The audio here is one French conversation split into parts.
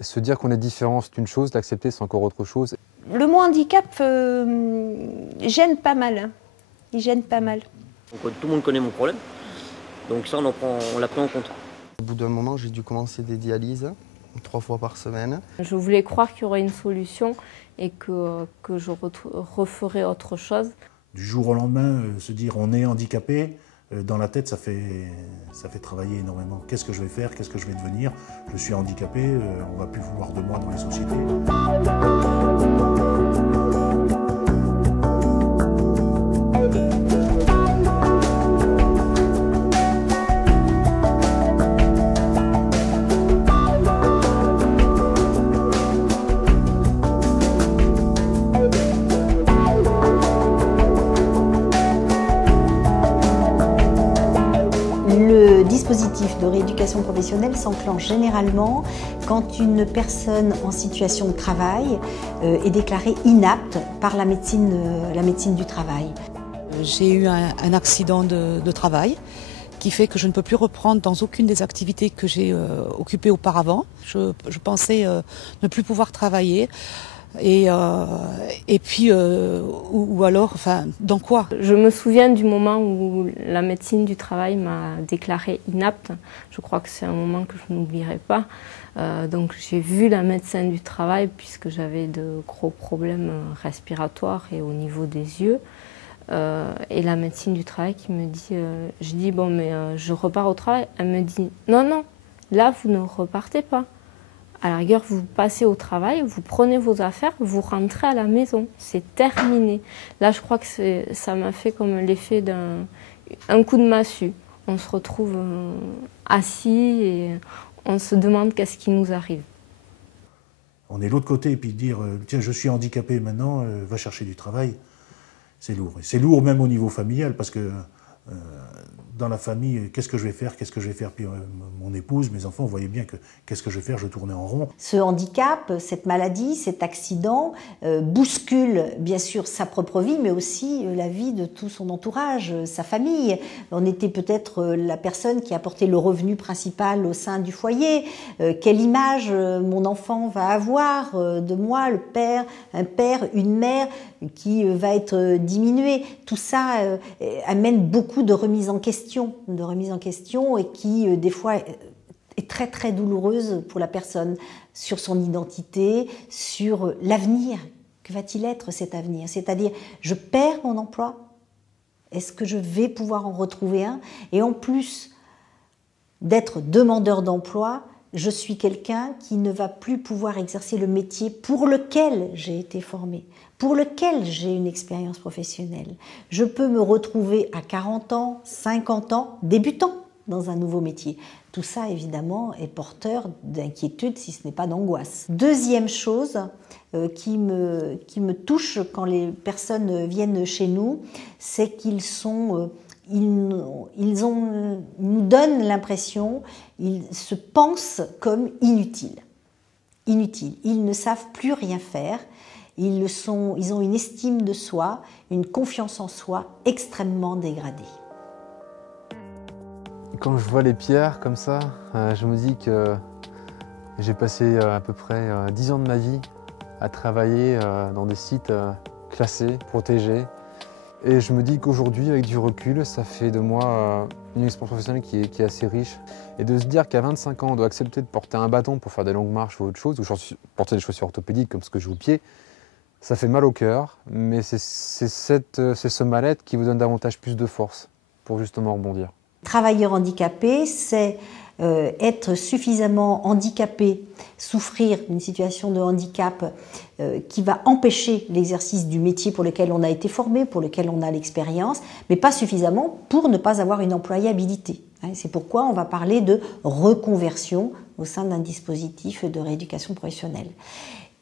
Se dire qu'on est différent, c'est une chose, l'accepter, c'est encore autre chose. Le mot handicap gêne pas mal. Il gêne pas mal. Donc, tout le monde connaît mon problème, donc ça on l'a pris en compte. Au bout d'un moment, j'ai dû commencer des dialyses 3 fois par semaine. Je voulais croire qu'il y aurait une solution et que je referais autre chose. Du jour au lendemain, se dire on est handicapé, dans la tête ça fait travailler énormément. Qu'est-ce que je vais faire? Qu'est-ce que je vais devenir? Je suis handicapé, on ne va plus vouloir de moi dans les sociétés. Le dispositif de rééducation professionnelle s'enclenche généralement quand une personne en situation de travail est déclarée inapte par la médecine du travail. J'ai eu un accident de travail qui fait que je ne peux plus reprendre dans aucune des activités que j'ai occupées auparavant. Je pensais ne plus pouvoir travailler. Et puis, ou alors, enfin, dans quoi? Je me souviens du moment où la médecine du travail m'a déclarée inapte. Je crois que c'est un moment que je n'oublierai pas. Donc j'ai vu la médecin du travail puisque j'avais de gros problèmes respiratoires et au niveau des yeux. Et la médecine du travail qui me dit, je dis bon mais je repars au travail. Elle me dit non, non, là vous ne repartez pas. À la rigueur, vous passez au travail, vous prenez vos affaires, vous rentrez à la maison. C'est terminé. Là, je crois que ça m'a fait comme l'effet d'un coup de massue. On se retrouve assis et on se demande qu'est-ce qui nous arrive. On est de l'autre côté et puis dire tiens, je suis handicapé maintenant, va chercher du travail, c'est lourd. Et c'est lourd même au niveau familial parce que dans la famille, qu'est-ce que je vais faire? Qu'est-ce que je vais faire? Puis mon épouse, mes enfants, vous voyez bien que qu'est-ce que je vais faire? Je tournais en rond. Ce handicap, cette maladie, cet accident bouscule bien sûr sa propre vie, mais aussi la vie de tout son entourage, sa famille. On était peut-être la personne qui apportait le revenu principal au sein du foyer. Quelle image mon enfant va avoir de moi, le père, un père, une mère qui va être diminuée. Tout ça amène beaucoup de remise en question et qui des fois est très très douloureuse pour la personne sur son identité, sur l'avenir. Que va-t-il être cet avenir? C'est-à-dire, je perds mon emploi, est-ce que je vais pouvoir en retrouver un? Et en plus d'être demandeur d'emploi, je suis quelqu'un qui ne va plus pouvoir exercer le métier pour lequel j'ai été formée, pour lequel j'ai une expérience professionnelle. Je peux me retrouver à 40 ans, 50 ans, débutant dans un nouveau métier. Tout ça, évidemment, est porteur d'inquiétude, si ce n'est pas d'angoisse. Deuxième chose qui me touche quand les personnes viennent chez nous, c'est qu'ils nous donnent l'impression, ils se pensent comme inutiles. Inutiles. Ils ne savent plus rien faire. Ils ont une estime de soi, une confiance en soi extrêmement dégradée. Quand je vois les pierres comme ça, je me dis que j'ai passé à peu près 10 ans de ma vie à travailler dans des sites classés, protégés. Et je me dis qu'aujourd'hui, avec du recul, ça fait de moi une expérience professionnelle qui est assez riche. Et de se dire qu'à 25 ans, on doit accepter de porter un bâton pour faire des longues marches ou autre chose, ou porter des chaussures orthopédiques comme ce que j'ai au pied, ça fait mal au cœur, mais c'est ce mal-être qui vous donne davantage plus de force pour justement rebondir. Travailleur handicapé, c'est être suffisamment handicapé, souffrir d'une situation de handicap qui va empêcher l'exercice du métier pour lequel on a été formé, pour lequel on a l'expérience, mais pas suffisamment pour ne pas avoir une employabilité. C'est pourquoi on va parler de reconversion au sein d'un dispositif de rééducation professionnelle.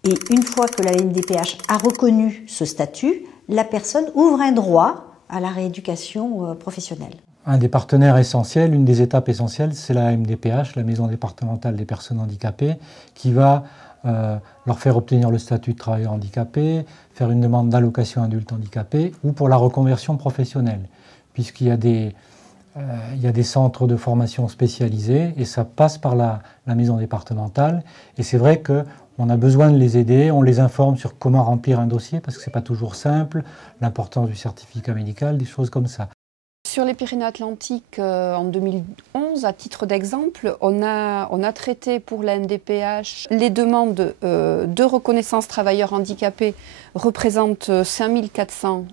Et une fois que la MDPH a reconnu ce statut, la personne ouvre un droit à la rééducation professionnelle. Un des partenaires essentiels, une des étapes essentielles, c'est la MDPH, la Maison départementale des personnes handicapées, qui va leur faire obtenir le statut de travailleur handicapé, faire une demande d'allocation adulte handicapé ou pour la reconversion professionnelle, puisqu'il y a des il y a des centres de formation spécialisés et ça passe par la maison départementale. Et c'est vrai qu'on a besoin de les aider, on les informe sur comment remplir un dossier parce que ce n'est pas toujours simple, l'importance du certificat médical, des choses comme ça. Sur les Pyrénées-Atlantiques, en 2011, à titre d'exemple, on a traité pour la MDPH les demandes de reconnaissance travailleurs handicapés représentent 5400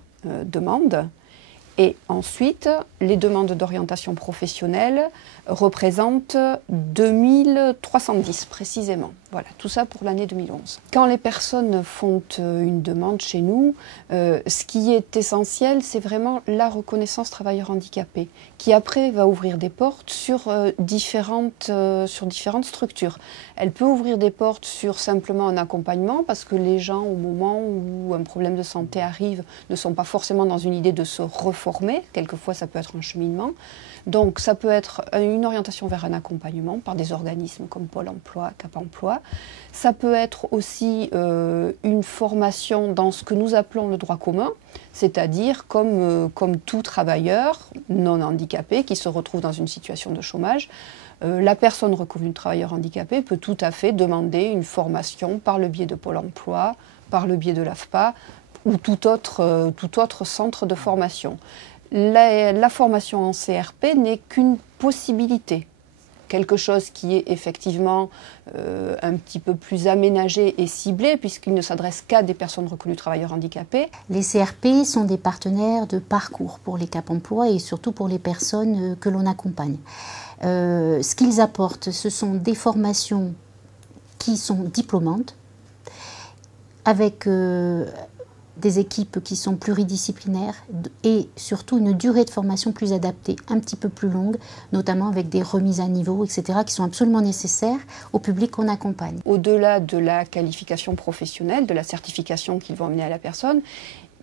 demandes. Et ensuite, les demandes d'orientation professionnelle représentent 2310 précisément. Voilà, tout ça pour l'année 2011. Quand les personnes font une demande chez nous, ce qui est essentiel, c'est vraiment la reconnaissance travailleur handicapé, qui après va ouvrir des portes sur différentes structures. Elle peut ouvrir des portes sur simplement un accompagnement, parce que les gens, au moment où un problème de santé arrive, ne sont pas forcément dans une idée de se reformer. Quelquefois, ça peut être un cheminement. Donc, ça peut être une orientation vers un accompagnement par des organismes comme Pôle emploi, Cap emploi. Ça peut être aussi une formation dans ce que nous appelons le droit commun, c'est-à-dire comme tout travailleur non handicapé qui se retrouve dans une situation de chômage, la personne reconnue travailleur handicapé peut tout à fait demander une formation par le biais de Pôle emploi, par le biais de l'AFPA ou tout autre centre de formation. La formation en CRP n'est qu'une possibilité, quelque chose qui est effectivement un petit peu plus aménagé et ciblé puisqu'il ne s'adresse qu'à des personnes reconnues travailleurs handicapés. Les CRP sont des partenaires de parcours pour les Cap emploi et surtout pour les personnes que l'on accompagne. Ce qu'ils apportent, ce sont des formations qui sont diplômantes avec des équipes qui sont pluridisciplinaires et surtout une durée de formation plus adaptée, un petit peu plus longue, notamment avec des remises à niveau, etc., qui sont absolument nécessaires au public qu'on accompagne. Au-delà de la qualification professionnelle, de la certification qu'ils vont amener à la personne,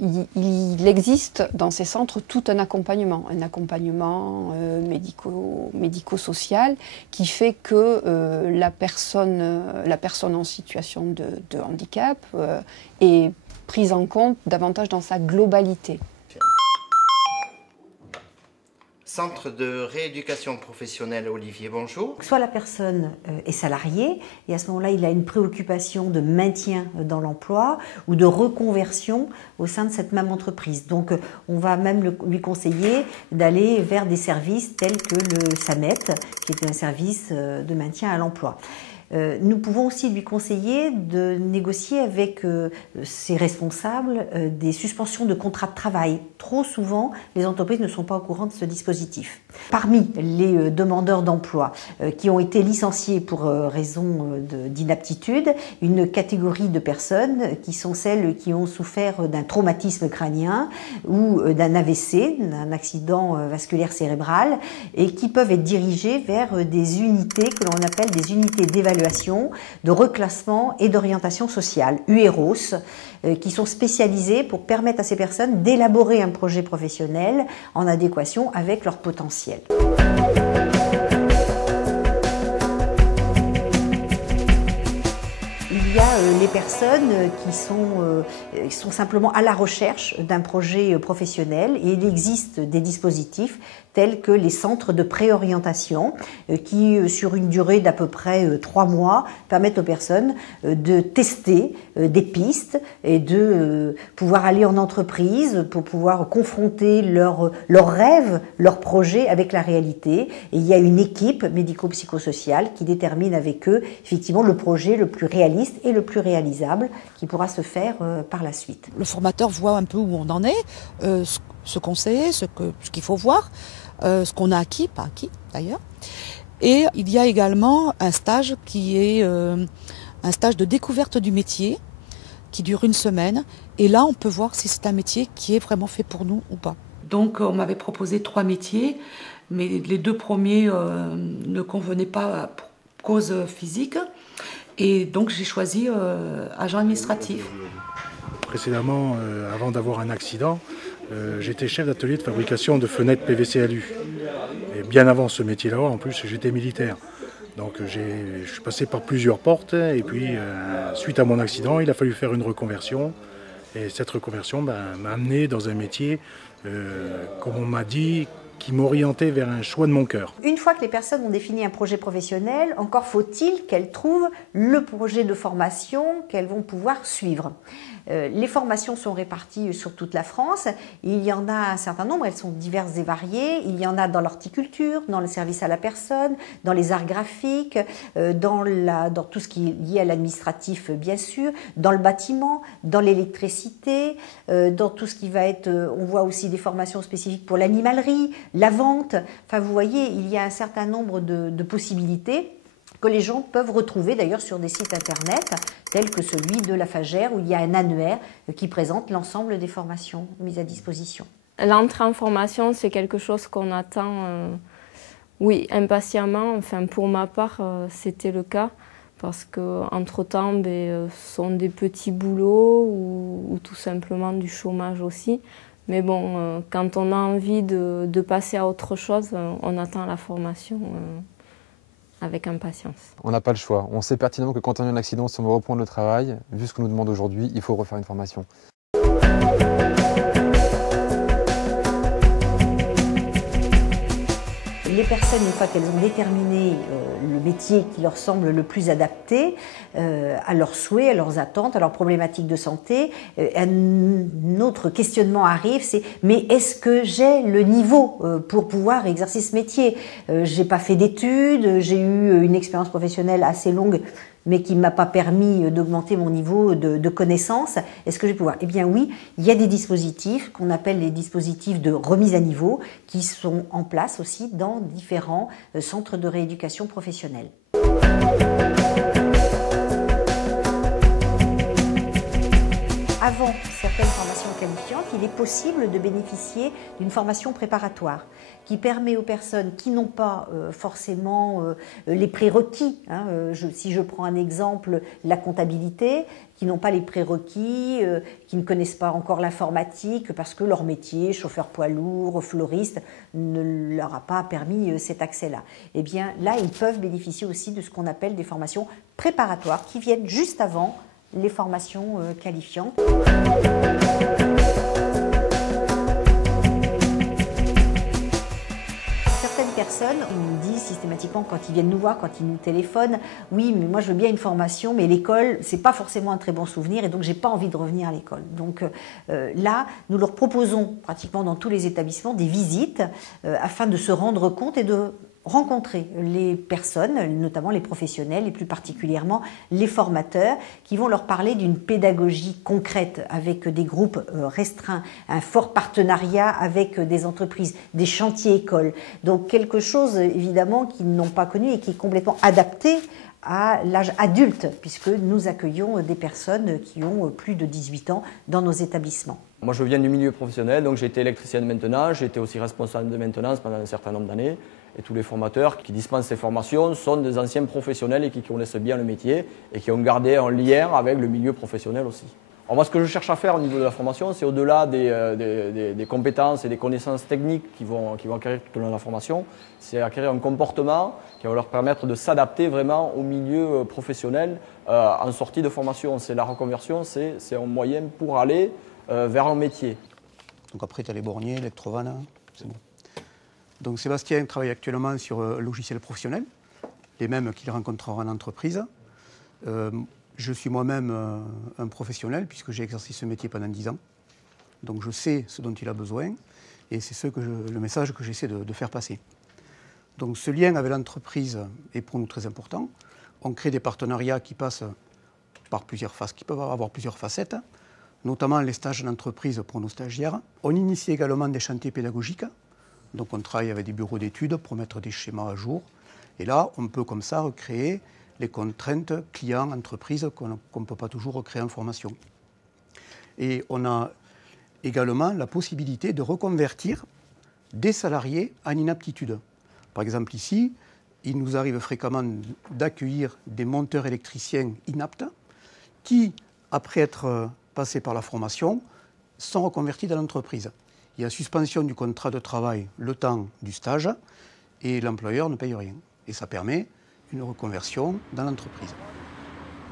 il existe dans ces centres tout un accompagnement médico-social qui fait que la personne en situation de handicap est prise en compte davantage dans sa globalité. Centre de rééducation professionnelle Olivier, bonjour. Soit la personne est salariée et à ce moment-là, il a une préoccupation de maintien dans l'emploi ou de reconversion au sein de cette même entreprise. Donc, on va même lui conseiller d'aller vers des services tels que le SAMET, qui est un service de maintien à l'emploi. Nous pouvons aussi lui conseiller de négocier avec ses responsables des suspensions de contrats de travail. Trop souvent, les entreprises ne sont pas au courant de ce dispositif. Parmi les demandeurs d'emploi qui ont été licenciés pour raison d'inaptitude, une catégorie de personnes qui sont celles qui ont souffert d'un traumatisme crânien ou d'un AVC, d'un accident vasculaire cérébral, et qui peuvent être dirigées vers des unités que l'on appelle des unités d'évaluation, de reclassement et d'orientation sociale, UEROS, qui sont spécialisées pour permettre à ces personnes d'élaborer un projet professionnel en adéquation avec leur potentiel. Il y a les personnes qui sont simplement à la recherche d'un projet professionnel et il existe des dispositifs tels que les centres de préorientation qui, sur une durée d'à peu près 3 mois, permettent aux personnes de tester des pistes et de pouvoir aller en entreprise pour pouvoir confronter leurs rêves, leurs projets avec la réalité. Et il y a une équipe médico-psychosociale qui détermine avec eux effectivement le projet le plus réaliste et le plus réalisable qui pourra se faire par la suite. Le formateur voit un peu où on en est, ce qu'on sait, ce qu'il faut voir, ce qu'on a acquis, pas acquis d'ailleurs. Et il y a également un stage qui est un stage de découverte du métier qui dure 1 semaine. Et là, on peut voir si c'est un métier qui est vraiment fait pour nous ou pas. Donc, on m'avait proposé 3 métiers, mais les 2 premiers ne convenaient pas pour cause physique. Et donc, j'ai choisi agent administratif. Précédemment, avant d'avoir un accident, j'étais chef d'atelier de fabrication de fenêtres PVC alu. Et bien avant ce métier-là, en plus, j'étais militaire. Donc je suis passé par plusieurs portes et puis suite à mon accident, il a fallu faire une reconversion. Et cette reconversion m'a amené dans un métier, comme on m'a dit, qui m'orientait vers un choix de mon cœur. Une fois que les personnes ont défini un projet professionnel, encore faut-il qu'elles trouvent le projet de formation qu'elles vont pouvoir suivre. Les formations sont réparties sur toute la France. Il y en a un certain nombre, elles sont diverses et variées. Il y en a dans l'horticulture, dans le service à la personne, dans les arts graphiques, dans tout ce qui est lié à l'administratif bien sûr, dans le bâtiment, dans l'électricité, dans tout ce qui va être, on voit aussi des formations spécifiques pour l'animalerie, la vente. Enfin vous voyez, il y a un certain nombre de possibilités que les gens peuvent retrouver d'ailleurs sur des sites internet tels que celui de la Fagère où il y a un annuaire qui présente l'ensemble des formations mises à disposition. L'entrée en formation, c'est quelque chose qu'on attend, oui, impatiemment. Enfin, pour ma part, c'était le cas parce qu'entre-temps, ce sont des petits boulots ou tout simplement du chômage aussi. Mais bon, quand on a envie de passer à autre chose, on attend la formation avec impatience. On n'a pas le choix. On sait pertinemment que quand on a un accident, si on veut reprendre le travail, vu ce qu'on nous demande aujourd'hui, il faut refaire une formation. Les personnes, une fois qu'elles ont déterminé le métier qui leur semble le plus adapté à leurs souhaits, à leurs attentes, à leurs problématiques de santé, un autre questionnement arrive, c'est « mais est-ce que j'ai le niveau pour pouvoir exercer ce métier ? J'ai pas fait d'études, j'ai eu une expérience professionnelle assez longue, mais qui ne m'a pas permis d'augmenter mon niveau de connaissance. Est-ce que je vais pouvoir ? Eh bien oui, il y a des dispositifs qu'on appelle les dispositifs de remise à niveau qui sont en place aussi dans différents centres de rééducation professionnelle. Avant certaines formations qualifiantes, il est possible de bénéficier d'une formation préparatoire qui permet aux personnes qui n'ont pas forcément les prérequis, si je prends un exemple, la comptabilité, qui n'ont pas les prérequis, qui ne connaissent pas encore l'informatique parce que leur métier, chauffeur poids lourd, fleuriste, ne leur a pas permis cet accès-là. Eh bien là, ils peuvent bénéficier aussi de ce qu'on appelle des formations préparatoires qui viennent juste avant les formations qualifiantes. Certaines personnes, on nous dit systématiquement quand ils viennent nous voir, quand ils nous téléphonent, oui, mais moi je veux bien une formation, mais l'école, c'est pas forcément un très bon souvenir et donc j'ai pas envie de revenir à l'école. Donc là, nous leur proposons pratiquement dans tous les établissements des visites afin de se rendre compte et de rencontrer les personnes, notamment les professionnels et plus particulièrement les formateurs, qui vont leur parler d'une pédagogie concrète avec des groupes restreints, un fort partenariat avec des entreprises, des chantiers écoles. Donc quelque chose évidemment qu'ils n'ont pas connu et qui est complètement adapté à l'âge adulte, puisque nous accueillons des personnes qui ont plus de 18 ans dans nos établissements. Moi je viens du milieu professionnel, donc j'ai été électricien de maintenance, j'ai été aussi responsable de maintenance pendant un certain nombre d'années. Et tous les formateurs qui dispensent ces formations sont des anciens professionnels et qui connaissent bien le métier et qui ont gardé un lien avec le milieu professionnel aussi. Alors moi, ce que je cherche à faire au niveau de la formation, c'est au-delà des compétences et des connaissances techniques qui vont acquérir tout au long de la formation, c'est acquérir un comportement qui va leur permettre de s'adapter vraiment au milieu professionnel en sortie de formation. C'est la reconversion, c'est un moyen pour aller vers un métier. Donc après, tu as les borniers, l'électrovanne, c'est bon. Donc Sébastien travaille actuellement sur un logiciel professionnel, les mêmes qu'il rencontrera en entreprise. Je suis moi-même un professionnel puisque j'ai exercé ce métier pendant 10 ans. Donc je sais ce dont il a besoin et c'est le message que j'essaie de faire passer. Donc ce lien avec l'entreprise est pour nous très important. On crée des partenariats qui passent par plusieurs phases, qui peuvent avoir plusieurs facettes, notamment les stages d'entreprise pour nos stagiaires. On initie également des chantiers pédagogiques. Donc on travaille avec des bureaux d'études pour mettre des schémas à jour. Et là, on peut comme ça recréer les contraintes clients-entreprises qu'on ne peut pas toujours recréer en formation. Et on a également la possibilité de reconvertir des salariés en inaptitude. Par exemple ici, il nous arrive fréquemment d'accueillir des monteurs électriciens inaptes qui, après être passés par la formation, sont reconvertis dans l'entreprise. Il y a suspension du contrat de travail le temps du stage et l'employeur ne paye rien. Et ça permet une reconversion dans l'entreprise.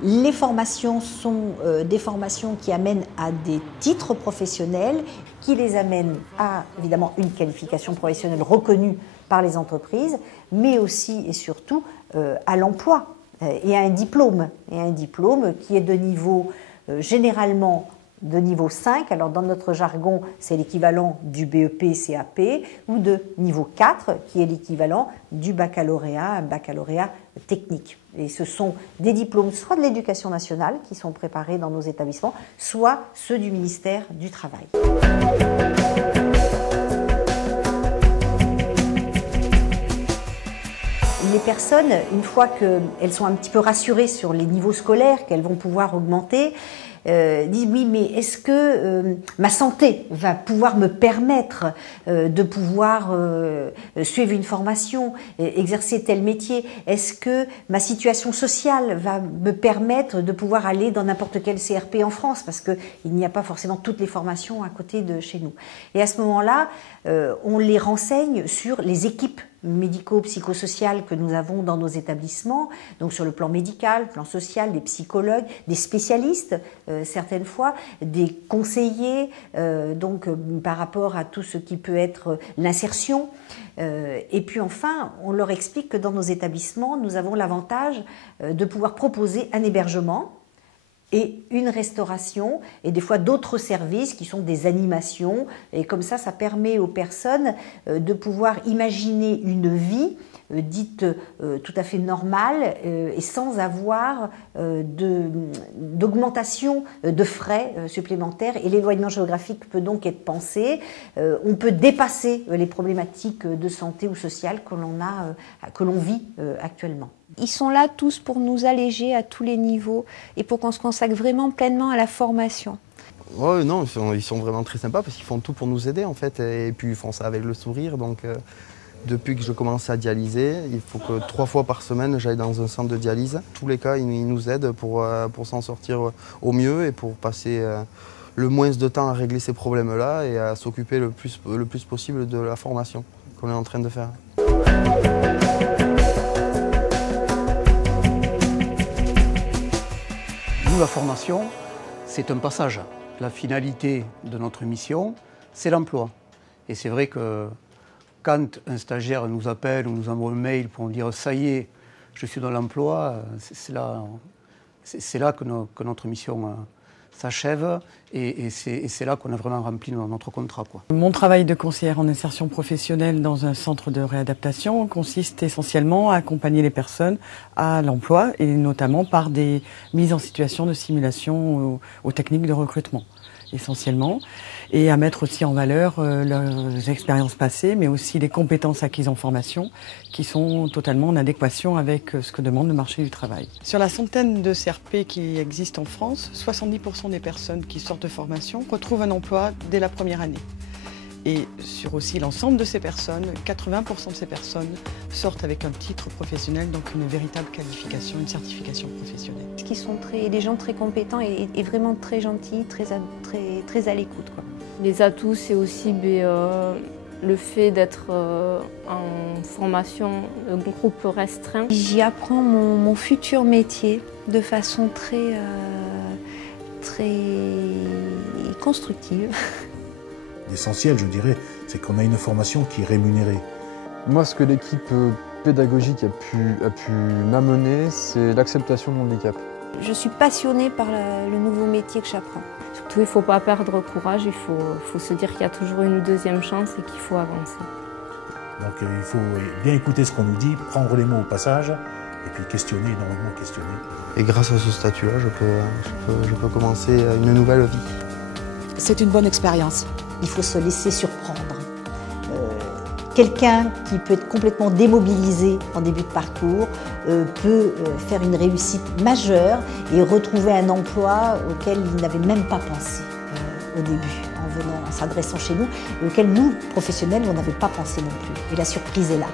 Les formations sont des formations qui amènent à des titres professionnels, qui les amènent à, évidemment, une qualification professionnelle reconnue par les entreprises, mais aussi et surtout à l'emploi et à un diplôme qui est de niveau généralement de niveau 5, alors dans notre jargon c'est l'équivalent du BEP, CAP, ou de niveau 4 qui est l'équivalent du baccalauréat, un baccalauréat technique. Et ce sont des diplômes soit de l'éducation nationale qui sont préparés dans nos établissements, soit ceux du ministère du Travail. Les personnes, une fois qu'elles sont un petit peu rassurées sur les niveaux scolaires qu'elles vont pouvoir augmenter, disent oui, mais est-ce que ma santé va pouvoir me permettre de pouvoir suivre une formation, exercer tel métier? Est-ce que ma situation sociale va me permettre de pouvoir aller dans n'importe quel CRP en France? Parce qu'il n'y a pas forcément toutes les formations à côté de chez nous. Et à ce moment-là, on les renseigne sur les équipes médico-psychosociales que nous avons dans nos établissements, donc sur le plan médical, plan social, des psychologues, des spécialistes, certaines fois, des conseillers, par rapport à tout ce qui peut être l'insertion. Et puis enfin, on leur explique que dans nos établissements, nous avons l'avantage de pouvoir proposer un hébergement et une restauration, et des fois d'autres services qui sont des animations. Et comme ça, ça permet aux personnes de pouvoir imaginer une vie dite tout à fait normale et sans avoir d'augmentation de frais supplémentaires. Et l'éloignement géographique peut donc être pensé. On peut dépasser les problématiques de santé ou sociales que l'on vit actuellement. Ils sont là tous pour nous alléger à tous les niveaux et pour qu'on se consacre vraiment pleinement à la formation. Ouais, non, ils sont vraiment très sympas parce qu'ils font tout pour nous aider en fait, et puis ils font ça avec le sourire. Donc depuis que je commence à dialyser, il faut que 3 fois par semaine j'aille dans un centre de dialyse. Tous les cas, ils nous aident pour s'en sortir au mieux et pour passer le moins de temps à régler ces problèmes-là et à s'occuper le plus possible de la formation qu'on est en train de faire. Nous, la formation, c'est un passage. La finalité de notre mission, c'est l'emploi. Et c'est vrai que quand un stagiaire nous appelle ou nous envoie un mail pour nous dire « ça y est, je suis dans l'emploi », c'est là que notre mission s'achève et c'est là qu'on a vraiment rempli notre contrat, quoi. Mon travail de conseillère en insertion professionnelle dans un centre de réadaptation consiste essentiellement à accompagner les personnes à l'emploi et notamment par des mises en situation de simulation aux techniques de recrutement essentiellement, et à mettre aussi en valeur leurs expériences passées, mais aussi les compétences acquises en formation qui sont totalement en adéquation avec ce que demande le marché du travail. Sur la centaine de CRP qui existent en France, 70% des personnes qui sortent de formation retrouvent un emploi dès la première année. Et sur aussi l'ensemble de ces personnes, 80% de ces personnes sortent avec un titre professionnel, donc une véritable qualification, une certification professionnelle. Qui sont des gens très compétents et vraiment très gentils, très à l'écoute, quoi. Les atouts, c'est aussi le fait d'être en formation de groupe restreint. J'y apprends mon futur métier de façon très constructive. L'essentiel, je dirais, c'est qu'on a une formation qui est rémunérée. Moi, ce que l'équipe pédagogique a pu m'amener, c'est l'acceptation de mon handicap. Je suis passionnée par le nouveau métier que j'apprends. Surtout, il ne faut pas perdre courage, il faut se dire qu'il y a toujours une deuxième chance et qu'il faut avancer. Donc il faut bien écouter ce qu'on nous dit, prendre les mots au passage, et puis questionner, énormément questionner. Et grâce à ce statut-là, je peux commencer une nouvelle vie. C'est une bonne expérience. Il faut se laisser surprendre. Quelqu'un qui peut être complètement démobilisé en début de parcours peut faire une réussite majeure et retrouver un emploi auquel il n'avait même pas pensé au début, en s'adressant chez nous, et auquel nous, professionnels, on n'avait pas pensé non plus. Et la surprise est là.